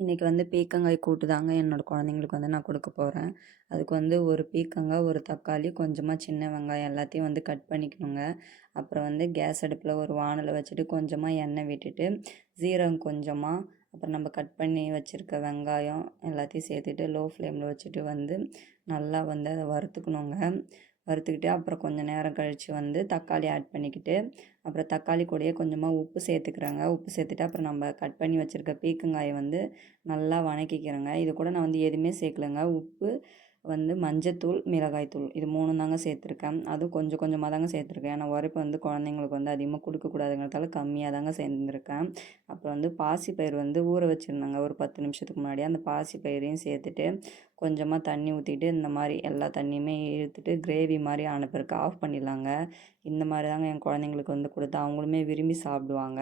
இன்றைக்கி வந்து பீர்க்கங்காய் கூட்டு தாங்க என்னோடய குழந்தைங்களுக்கு வந்து நான் கொடுக்க போகிறேன். அதுக்கு வந்து ஒரு பீர்க்கங்காய், ஒரு தக்காளி, கொஞ்சமாக சின்ன வெங்காயம் எல்லாத்தையும் வந்து கட் பண்ணிக்கணுங்க. அப்புறம் வந்து கேஸ் அடுப்பில் ஒரு வானலை வச்சுட்டு கொஞ்சமாக எண்ணெய் விட்டுட்டு சீரகம் கொஞ்சமாக, அப்புறம் நம்ம கட் பண்ணி வச்சுருக்க வெங்காயம் எல்லாத்தையும் சேர்த்துட்டு லோ ஃப்ளேமில் வச்சுட்டு வந்து நல்லா வந்து அதை வறுத்துக்கணுங்க. வறுத்துக்கிட்டு அப்புறம் கொஞ்சம் நேரம் கழித்து வந்து தக்காளி ஆட் பண்ணிக்கிட்டு அப்புறம் தக்காளி கூடயே கொஞ்சமாக உப்பு சேர்த்துக்கிறேங்க. உப்பு சேர்த்துட்டு அப்புறம் நம்ம கட் பண்ணி வச்சுருக்க பீர்க்கங்காயை வந்து நல்லா வணக்கிக்கிறேங்க. இது கூட நான் வந்து எதுவுமே சேர்க்கலைங்க. உப்பு வந்து மஞ்சத்தூள், மிளகாய்த்தூள் இது 3 தாங்க சேர்த்துருக்கேன். அதுவும் கொஞ்சம் கொஞ்சமாக தாங்க சேர்த்துருக்கேன். ஏன்னா உரைப்பு வந்து குழந்தைங்களுக்கு வந்து அதிகமாக கொடுக்கக்கூடாதுங்கிறதால கம்மியாக தாங்க சேர்ந்துருக்கேன். அப்புறம் வந்து பாசிப்பயிறு வந்து ஊற வச்சுருந்தேங்க ஒரு 10 நிமிஷத்துக்கு முன்னாடி. அந்த பாசிப்பயிரையும் சேர்த்துட்டு கொஞ்சமாக தண்ணி ஊற்றிட்டு இந்த மாதிரி எல்லா தண்ணியுமே இழுத்துட்டு கிரேவி மாதிரி ஆன பிறகு ஆஃப் பண்ணிடலாங்க. இந்த மாதிரி தாங்க என் குழந்தைங்களுக்கு வந்து கொடுத்தா அவங்களுமே விரும்பி சாப்பிடுவாங்க.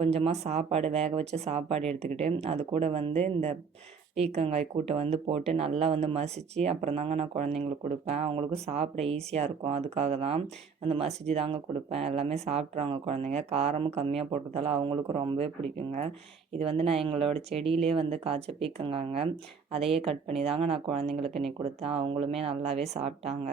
கொஞ்சமாக சாப்பாடு வேக வச்ச சாப்பாடு எடுத்துக்கிட்டு அது கூட வந்து இந்த பீர்க்கங்காய் கூட்டை வந்து போட்டு நல்லா வந்து மசித்து அப்புறம் தாங்க நான் குழந்தைங்களுக்கு கொடுப்பேன். அவங்களுக்கும் சாப்பிட ஈஸியாக இருக்கும். அதுக்காக தான் வந்து மசித்து தாங்க கொடுப்பேன். எல்லாமே சாப்பிட்றாங்க குழந்தைங்க. காரமும் கம்மியாக போட்டதால் அவங்களுக்கும் ரொம்பவே பிடிக்குங்க. இது வந்து நான் எங்களோட செடியிலே வந்து காய்ச்ச பீர்க்கங்காங்க. அதையே கட் பண்ணி தாங்க நான் குழந்தைங்களுக்கு இன்னைக்கு கொடுத்தேன். அவங்களுமே நல்லாவே சாப்பிட்டாங்க.